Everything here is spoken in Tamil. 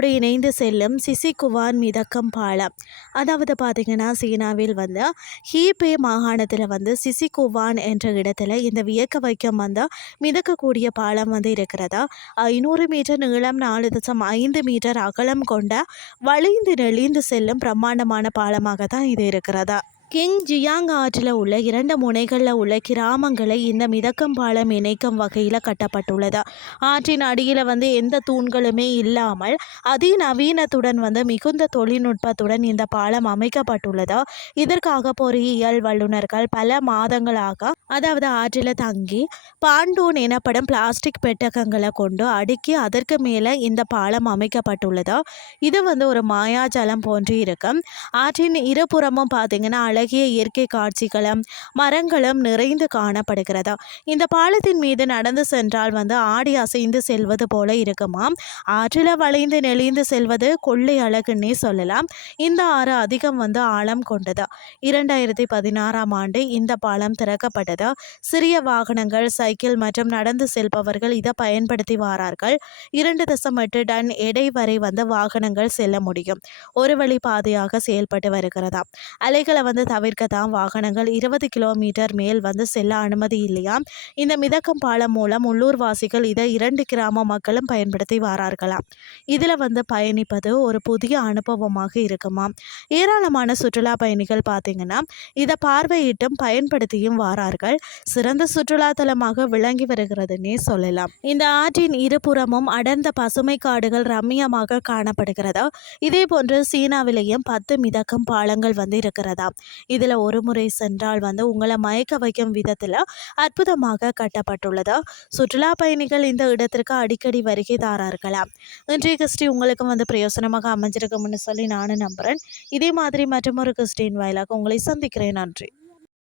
சீனாவோடு இணைந்து செல்லும் சிசிகுவான் மிதக்கும் பாலம். அதாவது பார்த்திங்கன்னா சீனாவில் வந்து ஹீபே மாகாணத்தில் வந்து சிசிகுவான் என்ற இடத்துல இந்த வியக்க வைக்கும் வந்து மிதக்கக்கூடிய பாலம் வந்து இருக்கிறதா. 500 மீட்டர் நீளம் 4.5 மீட்டர் அகலம் கொண்ட வளைந்து நெளிந்து செல்லும் பிரம்மாண்டமான பாலமாக தான் இது இருக்கிறதா. கிங் ஜியாங் ஆற்றில் உள்ள 2 முனைகளில் உள்ள கிராமங்களை இந்த மிதக்கும் பாலம் இணைக்கும் வகையில் கட்டப்பட்டுள்ளது. ஆற்றின் அடியில் வந்து எந்த தூண்களுமே இல்லாமல் அதிநவீனத்துடன் வந்து மிகுந்த தொழில்நுட்பத்துடன் இந்த பாலம் அமைக்கப்பட்டுள்ளது. இதற்காக பொறியியல் வல்லுநர்கள் பல மாதங்களாக அதாவது ஆற்றில் தங்கி பாண்டூன் எனப்படும் பிளாஸ்டிக் பெட்டகங்களை கொண்டு அடுக்கி அதற்கு மேலே இந்த பாலம் அமைக்கப்பட்டுள்ளது. இது வந்து ஒரு மாயாஜலம் போன்று இருக்கும். ஆற்றின் இருபுறமும் பார்த்தீங்கன்னா அழகிய இயற்கை காட்சிகளும் மரங்களும் நிறைந்து காணப்படுகிறது. இந்த பாலத்தின் மீது நடந்து சென்றால் வந்து ஆடி அசைந்து செல்வது போல இருக்குமாம். ஆற்றில் வளைந்து நெளிந்து செல்வது கொள்ளை அழகுன்னே சொல்லலாம். இந்த ஆறு அதிகம் வந்து ஆழம் கொண்டது. 2016ஆம் ஆண்டு இந்த பாலம் திறக்கப்பட்டது. சிறிய வாகனங்கள், சைக்கிள் மற்றும் நடந்து செல்பவர்கள் இதை பயன்படுத்தி வாரார்கள். 2.8 டன் எடை வரை வந்து வாகனங்கள் செல்ல முடியும். ஒரு வழி பாதையாக செயல்பட்டு வருகிறதா. அலைகளை வந்து தவிர்க்க தான் வாகனங்கள் 20 கிலோமீட்டர் மேல் வந்து செல்ல அனுமதி இல்லையா. இந்த மிதக்கும் பாலம் மூலம் உள்ளூர்வாசிகள் இதை 2 கிராம மக்களும் பயன்படுத்தி வரார்களாம். இதில் வந்து பயணிப்பது ஒரு புதிய அனுபவமாக இருக்குமாம். ஏராளமான சுற்றுலா பயணிகள் பார்த்தீங்கன்னா இதை பார்வையிட்டும் பயன்படுத்தியும் வாரார்கள். சிறந்த சுற்றுலாத்தலமாக விளங்கி வருகிறதுன்னே சொல்லலாம். இந்த ஆற்றின் இருபுறமும் அடர்ந்த பசுமை காடுகள் ரம்மியமாக காணப்படுகிறதா. இதே போன்று சீனாவிலேயும் 10 மிதக்கும் பாலங்கள் வந்து இருக்கிறதா. இதில் ஒரு முறை சென்றால் வந்து உங்களை மயக்க வைக்கும் விதத்தில் அற்புதமாக கட்டப்பட்டுள்ளது. சுற்றுலா பயணிகள் இந்த இடத்திற்கு அடிக்கடி வருகை தாரார்களாம். இன்றைய கிறிஸ்டி உங்களுக்கும் வந்து பிரயோசனமாக அமைஞ்சிருக்கும்னு சொல்லி நானும் நம்புகிறேன். இதே மாதிரி மற்றும் ஒரு கிறிஸ்டின் வாயிலாக உங்களை சந்திக்கிறேன். நன்றி.